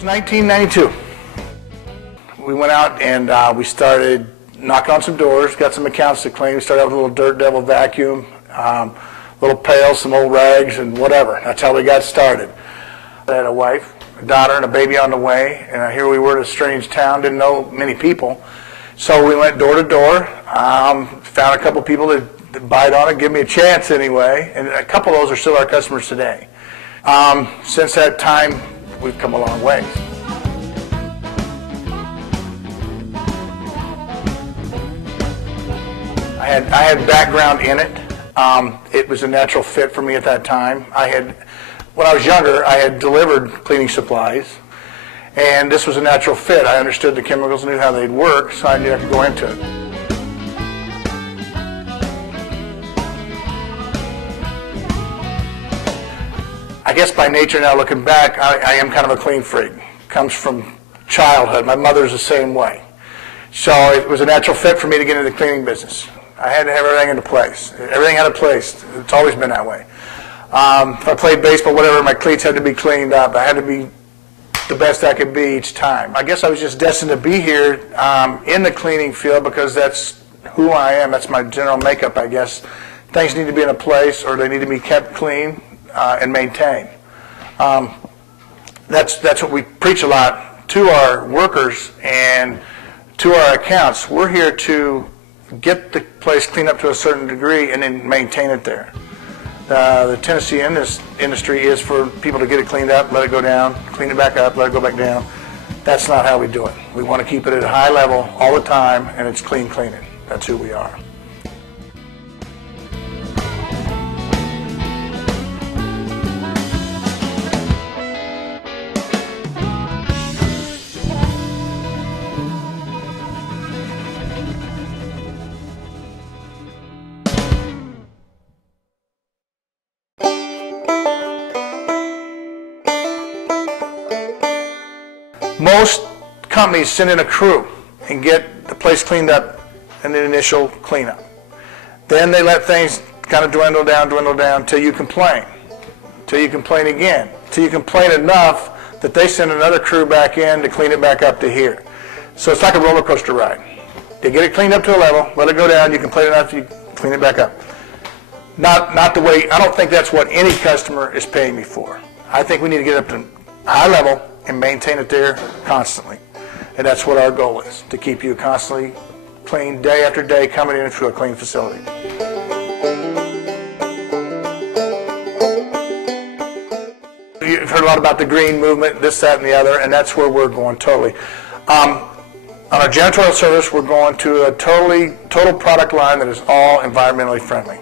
was 1992. We went out and we started knocking on some doors, got some accounts to clean. We started out with a little Dirt Devil vacuum, little pails, some old rags, and whatever. That's how we got started. I had a wife, a daughter, and a baby on the way, and here we were in a strange town, didn't know many people. So we went door to door, found a couple people that bite on it, give me a chance anyway, and a couple of those are still our customers today. Since that time, we've come a long way. I had background in it. It was a natural fit for me at that time. When I was younger, I had delivered cleaning supplies, and this was a natural fit. I understood the chemicals, knew how they'd work, so I knew I could go into it. I guess by nature now, looking back, I am kind of a clean freak. Comes from childhood. My mother's the same way. So it was a natural fit for me to get into the cleaning business. I had to have everything into place. Everything had a place. It's always been that way. If I played baseball, whatever, my cleats had to be cleaned up. I had to be the best I could be each time. I guess I was just destined to be here in the cleaning field because that's who I am. That's my general makeup, I guess. Things need to be in a place, or they need to be kept clean and maintained. That's what we preach a lot to our workers and to our accounts. We're here to get the place cleaned up to a certain degree and then maintain it there. The Tennessee industry is for people to get it cleaned up, let it go down, clean it back up, let it go back down. That's not how we do it. We want to keep it at a high level all the time, and it's clean cleaning. That's who we are. Most companies send in a crew and get the place cleaned up in the initial cleanup. Then they let things kind of dwindle down till you complain, till you complain again, till you complain enough that they send another crew back in to clean it back up to here. So it's like a roller coaster ride. You get it cleaned up to a level, let it go down, you complain enough, you clean it back up. Not the way, I don't think that's what any customer is paying me for. I think we need to get up to a high level and maintain it there constantly. And that's what our goal is, to keep you constantly clean day after day, coming into a clean facility. You've heard a lot about the green movement, this, that, and the other, and that's where we're going totally. On our janitorial service, we're going to a total product line that is all environmentally friendly.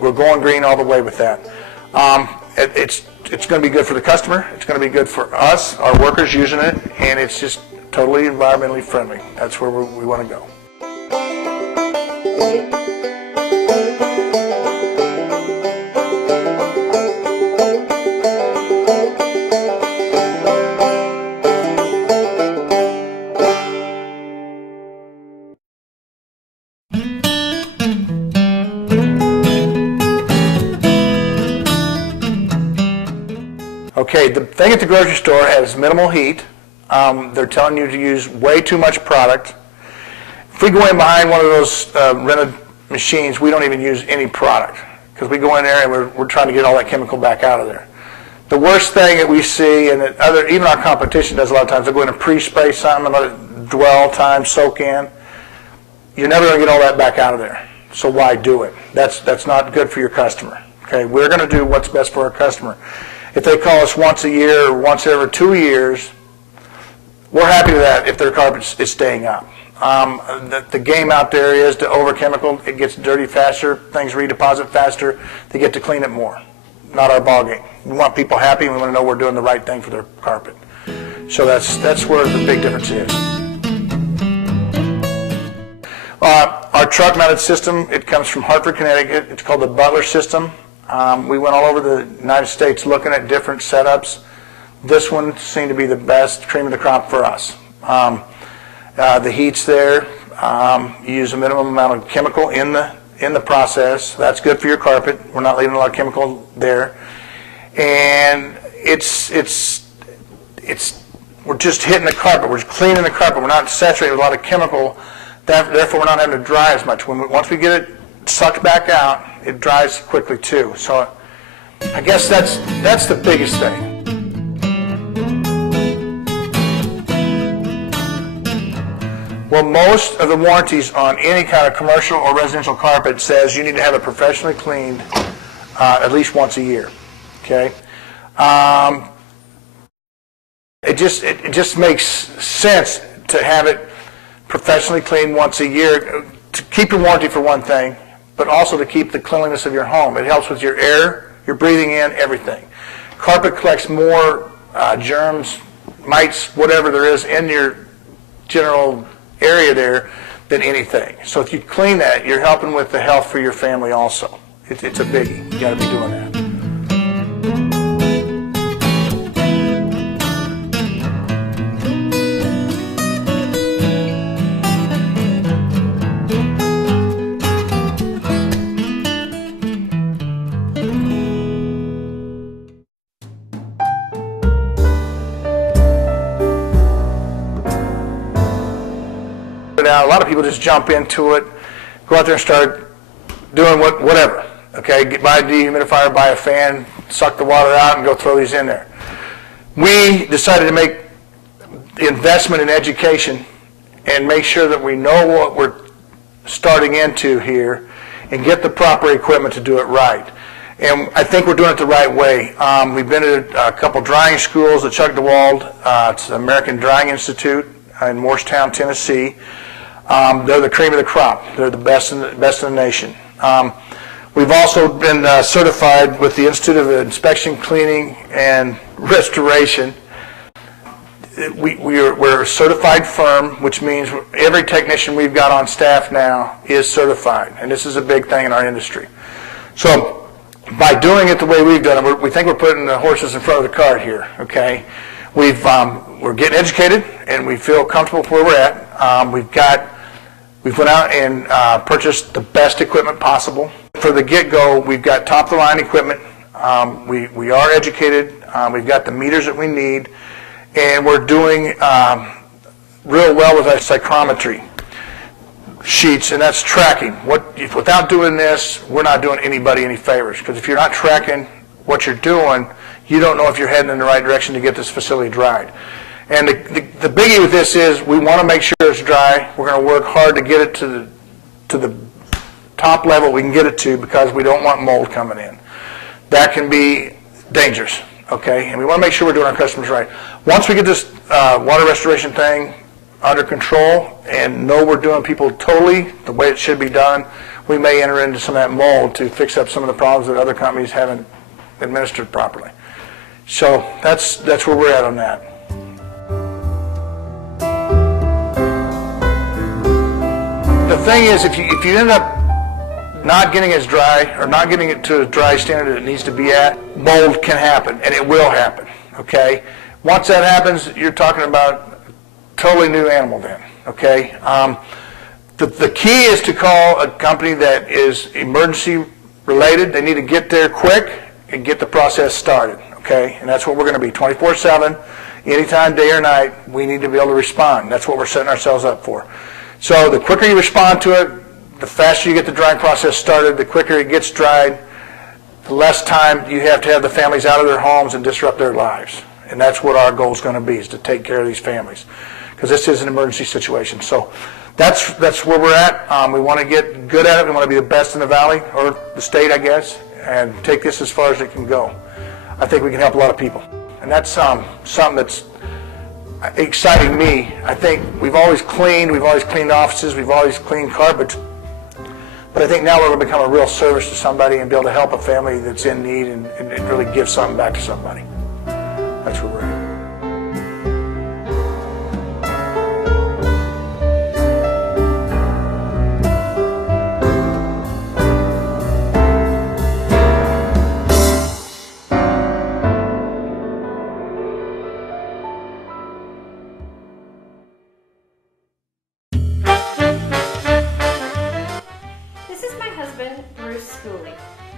We're going green all the way with that. It's going to be good for the customer, it's going to be good for us, our workers using it, and it's just totally environmentally friendly. That's where we want to go. Okay, the thing at the grocery store has minimal heat. They're telling you to use way too much product. If we go in behind one of those rented machines, we don't even use any product because we go in there and we're trying to get all that chemical back out of there. The worst thing that we see, and that even our competition does a lot of times, they go in and pre-spray something and let it dwell time, soak in. You're never going to get all that back out of there. So why do it? That's not good for your customer. Okay, we're going to do what's best for our customer. If they call us once a year or once every 2 years, we're happy with that if their carpet is staying up. The game out there is to over-chemical. It gets dirty faster, things redeposit faster, they get to clean it more. Not our ball game. We want people happy and we want to know we're doing the right thing for their carpet. So that's where the big difference is. Our truck-mounted system, it comes from Hartford, Connecticut. It's called the Butler system. We went all over the United States looking at different setups. This one seemed to be the best, cream of the crop for us. The heat's there. You use a minimum amount of chemical in the process. That's good for your carpet. We're not leaving a lot of chemical there. And it's we're just hitting the carpet, we're cleaning the carpet, we're not saturated with a lot of chemical, therefore we're not having to dry as much. Once we get it sucked back out, it dries quickly too. So I guess that's the biggest thing. Well, most of the warranties on any kind of commercial or residential carpet says you need to have it professionally cleaned at least once a year. Okay, it just makes sense to have it professionally cleaned once a year to keep your warranty for one thing, but also to keep the cleanliness of your home. It helps with your air, your breathing in, everything. Carpet collects more germs, mites, whatever there is in your general area there than anything. So if you clean that, you're helping with the health for your family also. It's a biggie. You got to be doing that. A lot of people just jump into it, go out there and start doing whatever. Okay, buy a dehumidifier, buy a fan, suck the water out, and go throw these in there. We decided to make the investment in education and make sure that we know what we're starting into here and get the proper equipment to do it right. And I think we're doing it the right way. We've been at a couple drying schools at Chuck DeWald. It's the American Drying Institute in Morristown, Tennessee. They're the cream of the crop. They're the best in the nation. We've also been certified with the Institute of Inspection, Cleaning, and Restoration. We're a certified firm, which means every technician we've got on staff now is certified, and this is a big thing in our industry. So by doing it the way we've done it, we think we're putting the horses in front of the cart here. Okay, we're getting educated, and we feel comfortable with where we're at. We've went out and purchased the best equipment possible. For the get-go, we've got top-of-the-line equipment. We are educated. We've got the meters that we need, and we're doing real well with our psychrometry sheets, and that's tracking. Without doing this, we're not doing anybody any favors, because if you're not tracking what you're doing, you don't know if you're heading in the right direction to get this facility dried. And the biggie with this is we want to make sure it's dry. We're going to work hard to get it to the top level we can get it to, because we don't want mold coming in. That can be dangerous, okay? And we want to make sure we're doing our customers right. Once we get this water restoration thing under control and know we're doing people totally the way it should be done, we may enter into some of that mold to fix up some of the problems that other companies haven't administered properly. So that's where we're at on that. The thing is, if you end up not getting as dry or not getting it to a dry standard that it needs to be at, mold can happen, and it will happen, okay? Once that happens, you're talking about a totally new animal then, okay? The key is to call a company that is emergency related. They need to get there quick and get the process started, okay? And that's what we're going to be, 24/7, anytime, day or night. We need to be able to respond. That's what we're setting ourselves up for. So the quicker you respond to it, the faster you get the drying process started, the quicker it gets dried, the less time you have to have the families out of their homes and disrupt their lives. And that's what our goal is going to be, is to take care of these families, because this is an emergency situation. So that's where we're at. We want to get good at it. We want to be the best in the valley, or the state, I guess, and take this as far as it can go. I think we can help a lot of people. And that's something that's exciting me. I think we've always cleaned offices, we've always cleaned carpets, but I think now we're going to become a real service to somebody and be able to help a family that's in need and really give something back to somebody. That's where we're at.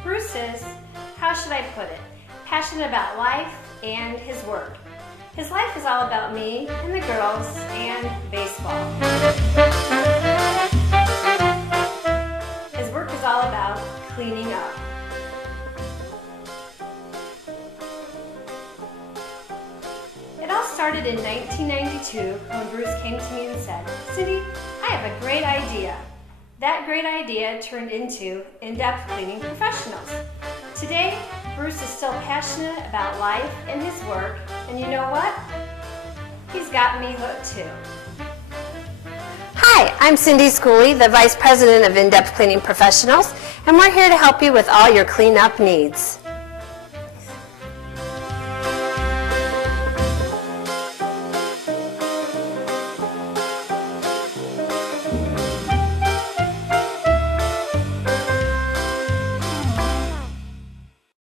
Bruce is, how should I put it, passionate about life and his work. His life is all about me and the girls and baseball. His work is all about cleaning up. It all started in 1992 when Bruce came to me and said, "Cindy, I have a great idea." That great idea turned into In-Depth Cleaning Professionals. Today, Bruce is still passionate about life and his work, and you know what? He's got me hooked too. Hi, I'm Cindy Schooley, the Vice President of In-Depth Cleaning Professionals, and we're here to help you with all your cleanup needs.